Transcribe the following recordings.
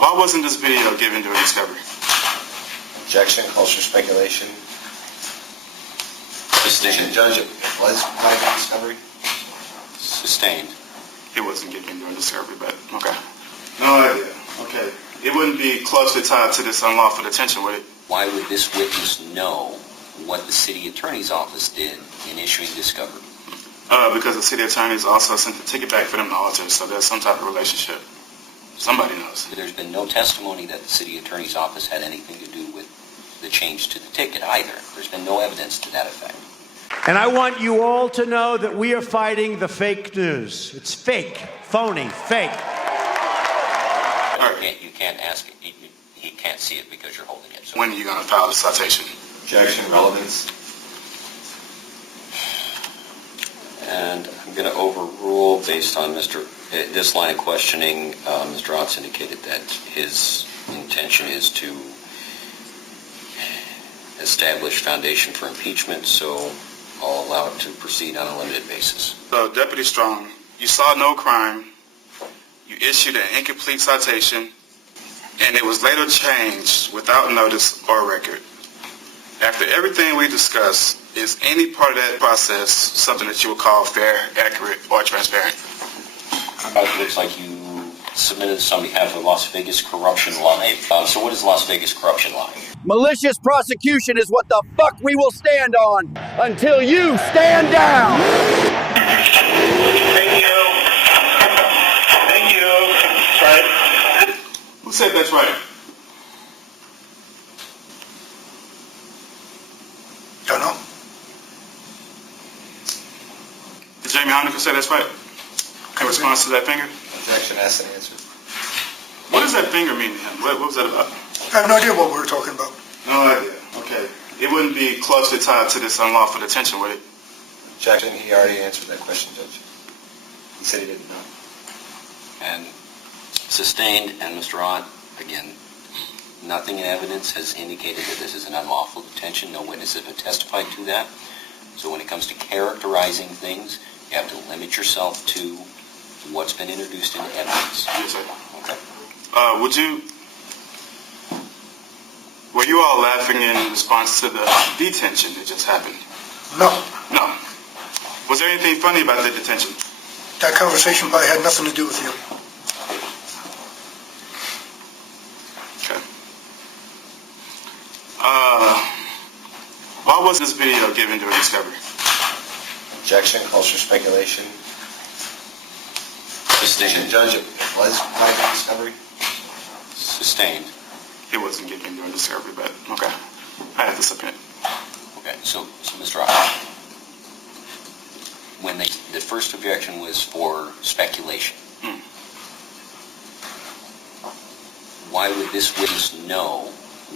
Why wasn't this video given during discovery? Objection, calls for speculation. Sustained. Judge, it was by discovery. Sustained. It wasn't given during discovery, but okay. No idea. Okay. It wouldn't be closely tied to this unlawful detention, would it? Why would this witness know what the city attorney's office did in issuing discovery? Because the city attorneys also sent the ticket back for them to alter, so there's some type of relationship. Somebody knows. There's been no testimony that the city attorney's office had anything to do with the change to the ticket either. There's been no evidence to that effect. And I want you all to know that we are fighting the fake news. It's fake, phony, fake. You can't ask it. He can't see it because you're holding it. So. When are you going to file the citation? Objection, relevance. And I'm going to overrule based on this line of questioning. Mr. Otts indicated that his intention is to establish foundation for impeachment, so I'll allow it to proceed on a limited basis. So, Deputy Strong, you saw no crime, you issued an incomplete citation, and it was later changed without notice or record. After everything we discussed, is any part of that process something that you would call fair, accurate, or transparent? It looks like you submitted this on behalf of Las Vegas Corruption Live. So what is Las Vegas Corruption Live? Malicious prosecution is what the fuck we will stand on until you stand down. Thank you. Thank you. That's right. Who said that's right? Don't know. Did Jamie Honecker say that's right? In response to that finger? Objection, asked and answered. What does that finger mean to him? What was that about? I have no idea what we were talking about. No idea. Okay. It wouldn't be closely tied to this unlawful detention, would it? Objection, he already answered that question, Judge. He said he didn't know. And sustained, and Mr. Ott, again, nothing in evidence has indicated that this is an unlawful detention. No witnesses have testified to that. So when it comes to characterizing things, you have to limit yourself to what's been introduced into evidence. Yes, sir. Okay. Were you all laughing in response to the detention that just happened? No. No. Was there anything funny about the detention? That conversation probably had nothing to do with you. Okay. Why was this video given during discovery? Objection, calls for speculation. Sustained. Judge, it was by discovery. Sustained. It wasn't given during discovery, but okay. I have to submit. Okay, so Mr. Ott, when the first objection was for speculation, why would this witness know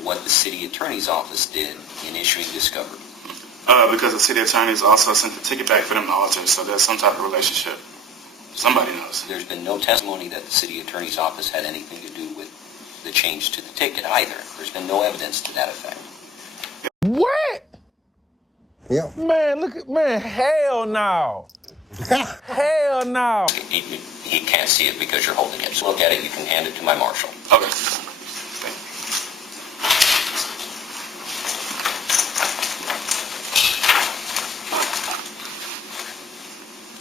what the city attorney's office did in issuing discovery? Because the city attorneys also sent the ticket back for them to alter, so there's some type of relationship. Somebody knows. There's been no testimony that the city attorney's office had anything to do with the change to the ticket either. There's been no evidence to that effect. What? Yeah. Man, look at, man, hell no. Hell no. He can't see it because you're holding it. So look at it, you can hand it to my marshal. Okay.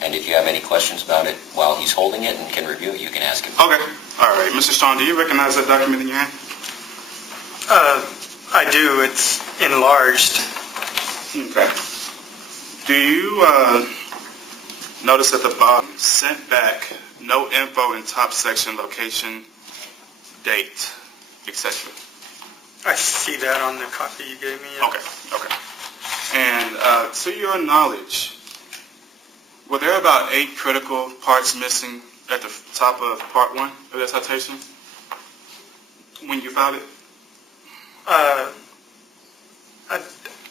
And if you have any questions about it while he's holding it and can review it, you can ask him. Okay. All right. Mr. Strong, do you recognize that document in your hand? I do. It's enlarged. Okay. Do you notice at the bottom, sent back, no info in top section, location, date, etc.? I see that on the copy you gave me. Okay. And to your knowledge, were there about 8 critical parts missing at the top of part 1 of that citation when you filed it?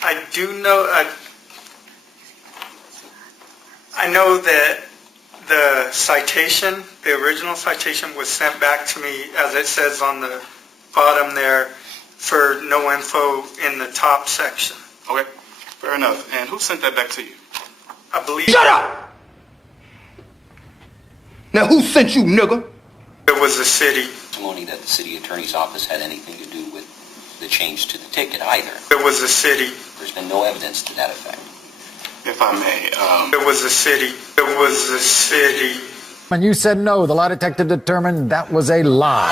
I do know. I know that the citation, the original citation, was sent back to me, as it says on the bottom there, for no info in the top section. Okay. Fair enough. And who sent that back to you? I believe. Shut up! Now who sent you, nigga? It was the city. testimony that the city attorney's office had anything to do with the change to the ticket either. It was the city. There's been no evidence to that effect. If I may, It was the city. It was the city. When you said no, the lie detector determined that was a lie.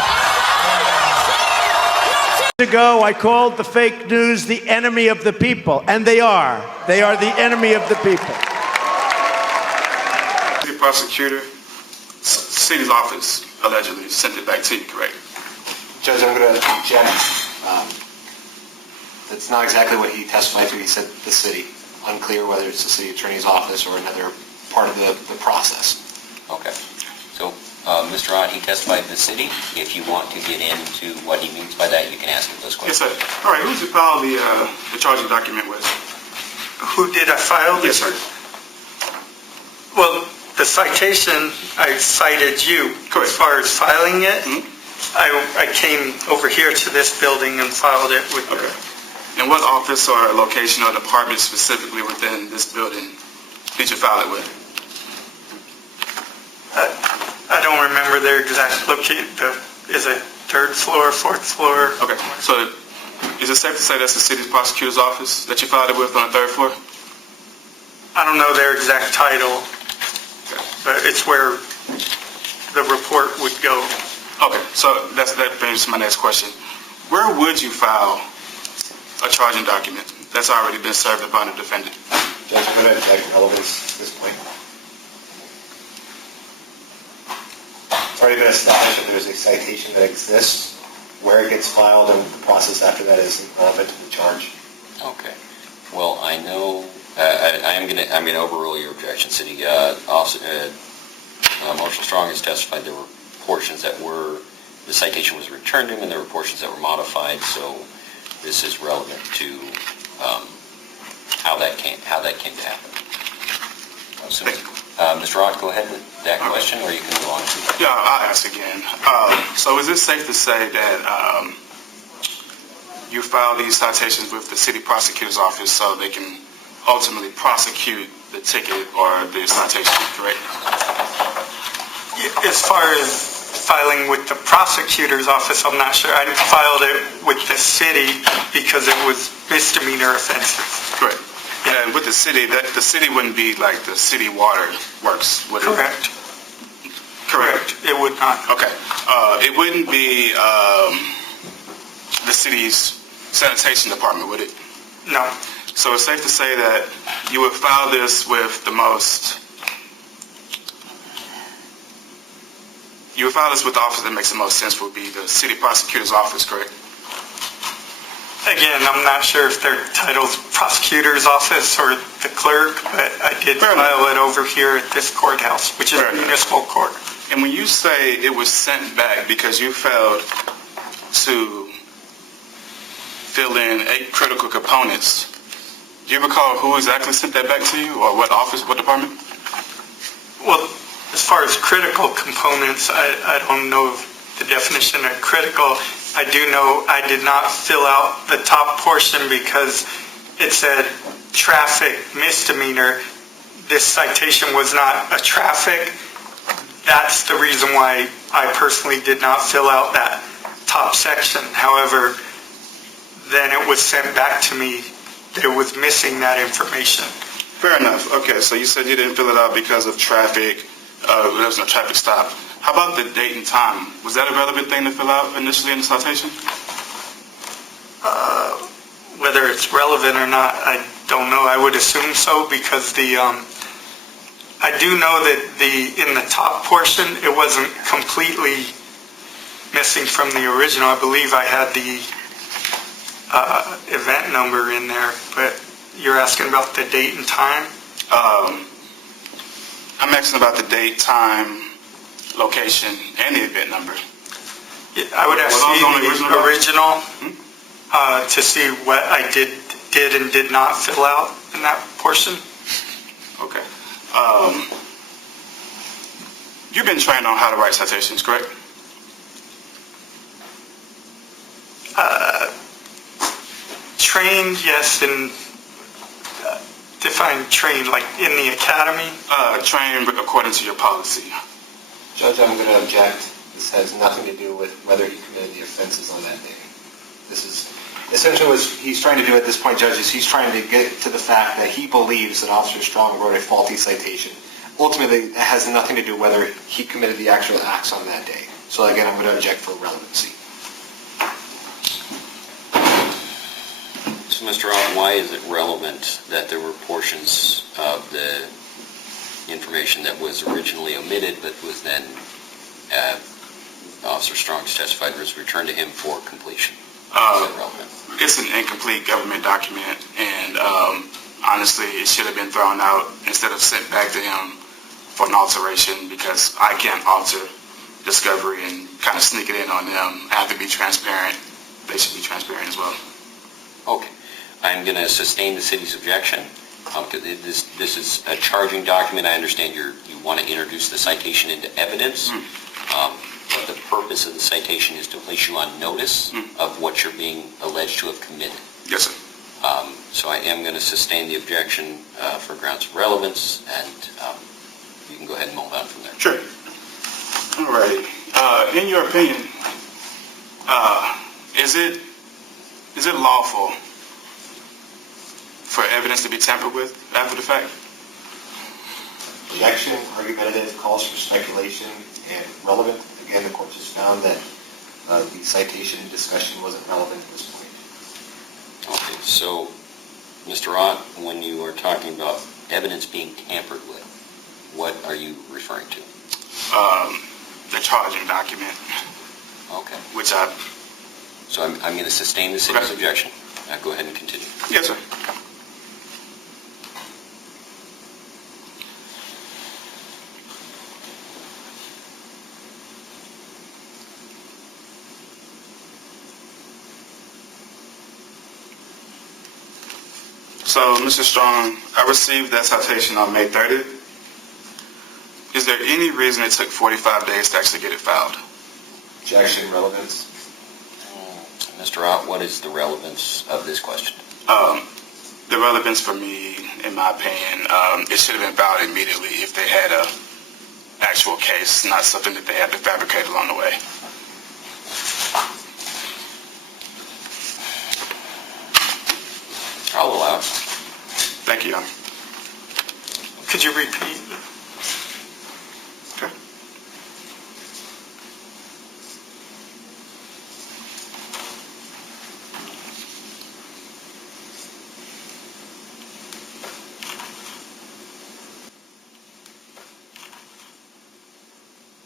Ago, I called the fake news the enemy of the people, and they are. They are the enemy of the people. the prosecutor, city's office allegedly sent it back to you, correct? Judge, I'm going to object. That's not exactly what he testified to. He said the city. Unclear whether it's the city attorney's office or another part of the process. Okay. So, Mr. Ott, he testified to the city. If you want to get into what he means by that, you can ask him those Yes, questions. sir. All right, who did you file the charging document with? Who did I file Yes, this? sir. Well, the citation, I cited you. Correct. As far as filing it, Mhm. I came over here to this building and filed it with Okay. And what office or location or department specifically within this building did you file it with? I don't remember their exact location. Is it third floor, fourth floor? Okay, so is it safe to say that's the city's prosecutor's office that you filed it with on the third floor? I don't know their exact title, but it's where the report would go. Okay, so that brings to my next question. Where would you file a charging document that's already been served upon a defendant? Judge, I'm going to object relevance at this point. It's already been established that there's a citation that exists. Where it gets filed and the process after that isn't relevant to the charge. Okay. Well, I know, I'm gonna overrule your objection, City. Marshal Strong has testified there were portions that the citation was returned to him and there were portions that were modified, so this is relevant to how that came to happen. So, Mr. Ott, go ahead with that question, or you can move on to that. Yeah, I'll ask again. So is it safe to say that you file these citations with the city prosecutor's office so they can ultimately prosecute the ticket or the citation, correct? As far as filing with the prosecutor's office, I'm not sure. I filed it with the city because it was misdemeanor offenses. Correct. And with the city wouldn't be like the city water works, would it? Correct. Correct. It would not. Okay. It wouldn't be the city's sanitation department, would it? No. So it's safe to say that you would file this with the office that makes the most sense would be the city prosecutor's office, correct? Again, I'm not sure if their title's prosecutor's office or the clerk, but I did file it over here at this courthouse, which is a municipal court. And when you say it was sent back because you failed to fill in 8 critical components, do you recall who exactly sent that back to you, or what office, what department? Well, as far as critical components, I don't know the definition of critical. I do know I did not fill out the top portion because it said traffic misdemeanor. This citation was not a traffic. That's the reason why I personally did not fill out that top section. However, then it was sent back to me that it was missing that information. Fair enough. Okay, so you said you didn't fill it out because of traffic. There was no traffic stop. How about the date and time? Was that a relevant thing to fill out initially in the citation? Whether it's relevant or not, I don't know. I would assume so because I do know that in the top portion, it wasn't completely missing from the original. I believe I had the event number in there, but you're asking about the date and time? I'm asking about the date, time, location, and the event number. Yeah, I would have seen the original to see what I did and did not fill out in that portion. Okay. You've been trained on how to write citations, correct? Trained, yes, and define trained, like in the academy. Trained according to your policy. Judge, I'm going to object. This has nothing to do with whether he committed the offenses on that day. This is essentially what he's trying to do at this point, Judge, is he's trying to get to the fact that he believes that Officer Strong wrote a faulty citation. Ultimately, that has nothing to do whether he committed the actual acts on that day. So again, I'm going to object for relevancy. So, Mr. Ott, why is it relevant that there were portions of the information that was originally omitted but was then Officer Strong's testified was returned to him for completion? It's an incomplete government document, and honestly, it should have been thrown out instead of sent back to him for an alteration, because I can't alter discovery and kind of sneak it in on them. I have to be transparent. They should be transparent as well. Okay. I'm going to sustain the city's objection. Because this is a charging document. I understand you want to introduce the citation into evidence. But the purpose of the citation is to place you on notice of what you're being alleged to have committed. Yes, sir. So I am going to sustain the objection for grounds of relevance, and you can go ahead and move on from there. Sure. All right. In your opinion, is it lawful for evidence to be tampered with after the fact? Objection, argumentative, calls for speculation, and relevant. Again, the court just found that the citation discussion wasn't relevant at this point. Okay, so, Mr. Ott, when you are talking about evidence being tampered with, what are you referring to? The charging document. Okay. Which I... So I'm going to sustain the city's objection. Now go ahead and continue. Yes, sir. So, Mr. Strong, I received that citation on May 30th. Is there any reason it took 45 days to actually get it filed? Objection, relevance. Mr. Ott, what is the relevance of this question? The relevance for me, in my opinion, it should have been filed immediately if they had a actual case, not something that they had to fabricate along the way. I'll allow it. Thank you, Your Honor. Could you repeat? Okay.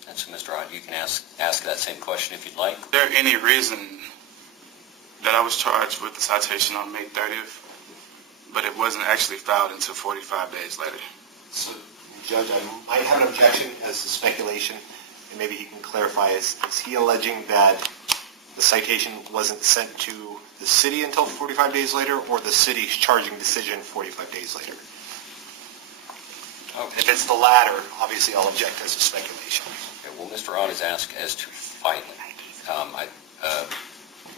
And so, Mr. Ott, you can ask that same question if you'd like. Is there any reason that I was charged with the citation on May 30th, but it wasn't actually filed until 45 days later? So, Judge, I might have an objection as to speculation, and maybe he can clarify. Is he alleging that the citation wasn't sent to the city until 45 days later, or the city's charging decision 45 days later? Okay. If it's the latter, obviously I'll object as to speculation. Okay, well, Mr. Ott is asked as to filing.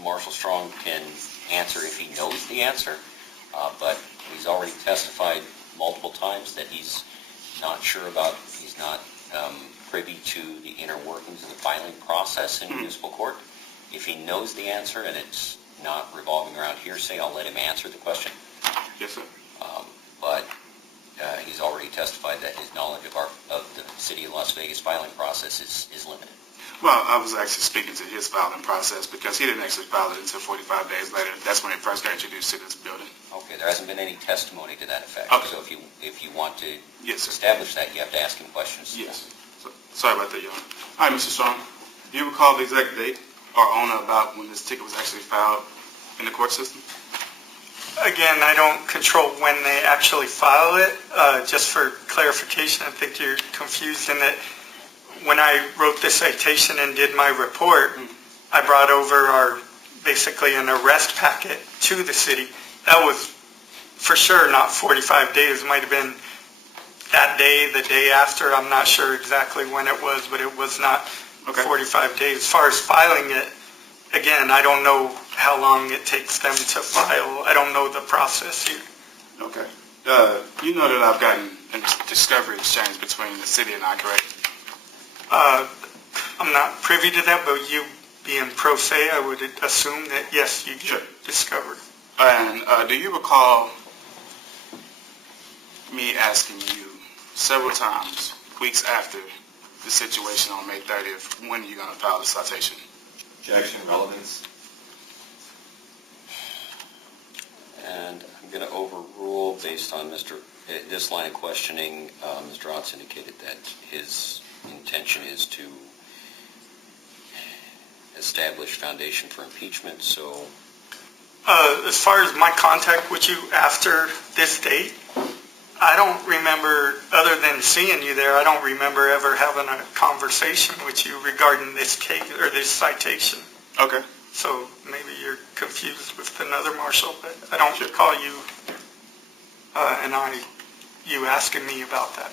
Marshal Strong can answer if he knows the answer, but he's already testified multiple times that he's not sure about, he's not privy to the inner workings of the filing process in municipal court. If he knows the answer and it's not revolving around hearsay, I'll let him answer the question. Yes, sir. But he's already testified that his knowledge of the City of Las Vegas filing process is limited. Well, I was actually speaking to his filing process because he didn't actually file it until 45 days later. That's when it first got introduced to this building. Okay, there hasn't been any testimony to that effect. Okay. So if you want to Yes, sir. establish that, you have to ask him questions. Yes. So, sorry about that, Your Honor. All right, Mr. Strong. Do you recall the exact date or on or about when this ticket was actually filed in the court system? Again, I don't control when they actually file it. Just for clarification, I think you're confused in that when I wrote the citation and did my report, I brought over basically an arrest packet to the city. That was for sure not 45 days. It might have been that day, the day after. I'm not sure exactly when it was, but it was not 45 days. As far as filing it, again, I don't know how long it takes them to file. I don't know the process here. Okay. You know that I've gotten a discovery exchange between the city and I, correct? I'm not privy to that, but you being pro se, I would assume that, yes, you Sure. discovered. And do you recall me asking you several times, weeks after the situation on May 30th, when are you going to file the citation? Objection, relevance. And I'm going to overrule based on this line of questioning. Mr. Otts indicated that his intention is to establish foundation for impeachment, so As far as my contact with you after this date, I don't remember, other than seeing you there, I don't remember ever having a conversation with you regarding this case or this citation. Okay. So maybe you're confused with another marshal, but I don't recall you you asking me about that.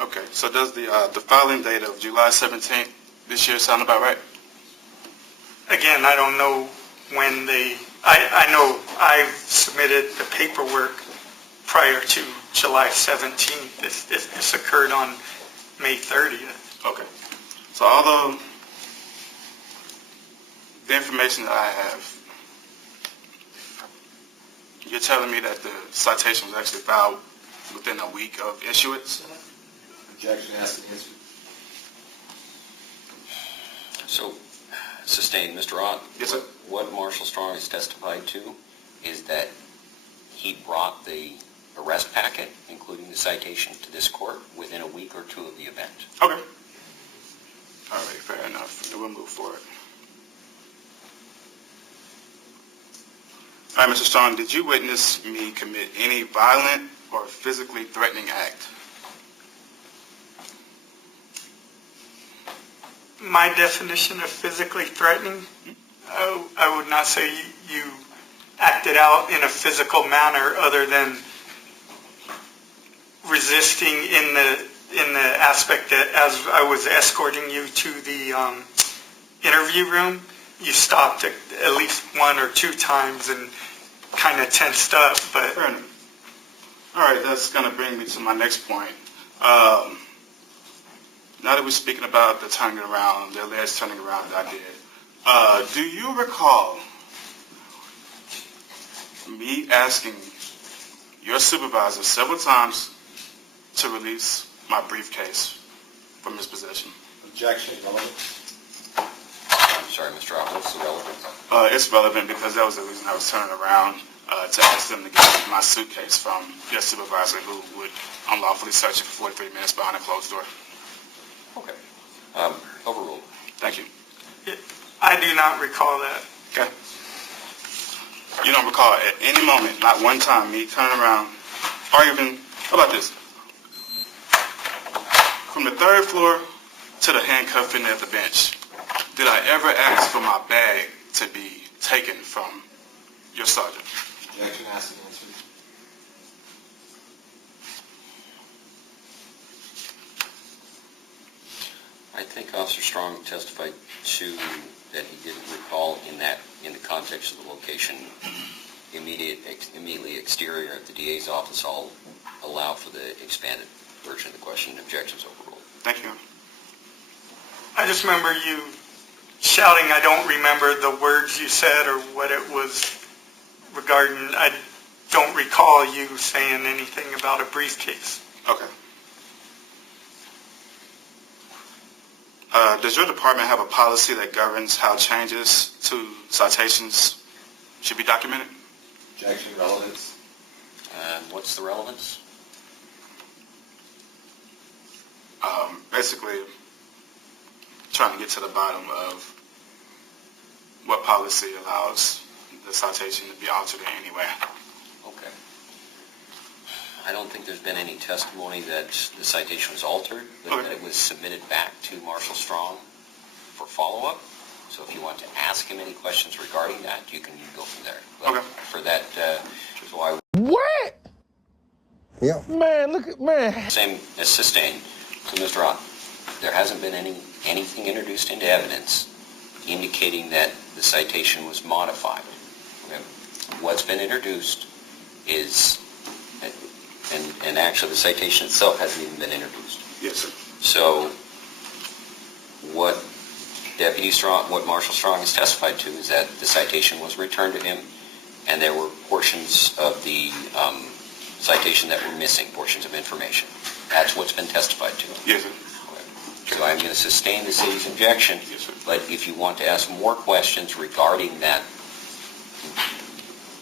Okay. So does the filing date of July 17th this year sound about right? Again, I don't know when I know I submitted the paperwork prior to July 17th. This occurred on May 30th. Okay. So although the information that I have, you're telling me that the citation was actually filed within a week of issuance? Objection, asked and answered. So, sustained. Mr. Ott? Yes, sir. What Marshal Strong has testified to is that he brought the arrest packet, including the citation, to this court within a week or two of the event. Okay. All right, fair enough. We'll move forward. All right, Mr. Strong, did you witness me commit any violent or physically threatening act? My definition of physically threatening, I would not say you acted out in a physical manner other than resisting in the aspect that as I was escorting you to the interview room, you stopped at least one or two times and kind of tensed up. But Fair enough. All right, that's going to bring me to my next point. Now that we're speaking about the turning around, the alleged turning around that I did, do you recall me asking your supervisor several times to release my briefcase from his possession? Objection, relevance. I'm sorry, Mr. Ott, what's the relevance? It's relevant because that was the reason I was turning around to ask them to get my suitcase from your supervisor who would unlawfully search it for 43 minutes behind a closed door. Okay. Overruled. Thank you. I do not recall that. Okay. You don't recall at any moment, not one time, me turning around, or even, how about this? From the third floor to the handcuffing at the bench, did I ever ask for my bag to be taken from your sergeant? Objection, asked and answered. I think Officer Strong testified to that he didn't recall in the context of the location immediately exterior of the DA's office. I'll allow for the expanded version of the question. Objections overruled. Thank you. I just remember you shouting. I don't remember the words you said or what it was regarding. I don't recall you saying anything about a briefcase. Okay. Does your department have a policy that governs how changes to citations should be documented? Objection, relevance. And what's the relevance? Basically, trying to get to the bottom of what policy allows the citation to be altered in any way. Okay. I don't think there's been any testimony that the citation was altered, but that it was submitted back to Marshal Strong for follow-up. So if you want to ask him any questions regarding that, you can go from there. But Okay. for that, so I What? Yeah. Man, look at, man. same as sustained. So Mr. Ott, there hasn't been anything introduced into evidence indicating that the citation was modified. Okay. What's been introduced is, and actually the citation itself hasn't even been introduced. Yes, sir. So what Deputy Strong, what Marshal Strong has testified to is that the citation was returned to him, and there were portions of the citation that were missing, portions of information. That's what's been testified to. Yes, sir. So I'm going to sustain the city's objection, Yes, sir. but if you want to ask more questions regarding that,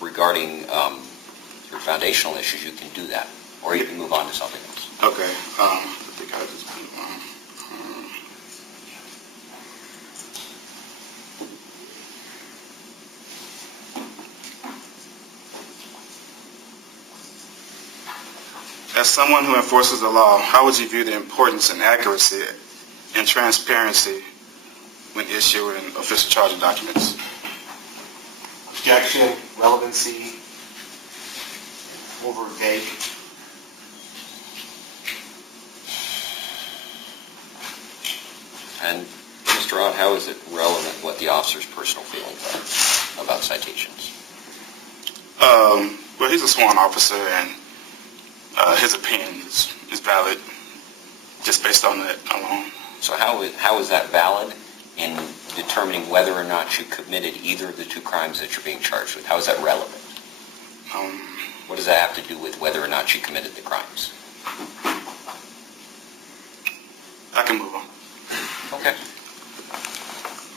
regarding your foundational issues, you can do that, or you can move on to something else. Okay. I think I just As someone who enforces the law, how would you view the importance and accuracy and transparency when issuing official charging documents? Objection, relevancy, over vague. And Mr. Ott, how is it relevant what the officer's personal feelings are about citations? Well, he's a sworn officer, and his opinion is valid just based on that alone. So how is that valid in determining whether or not you committed either of the two crimes that you're being charged with? How is that relevant? What does that have to do with whether or not you committed the crimes? I can move on. Okay.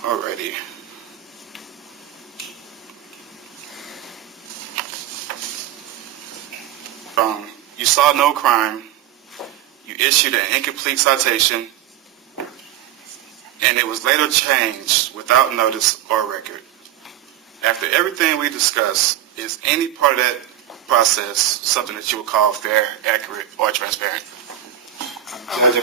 Alrighty. You saw no crime, you issued an incomplete citation, and it was later changed without notice or record. After everything we discussed, is any part of that process something that you would call fair, accurate, or transparent? Judge,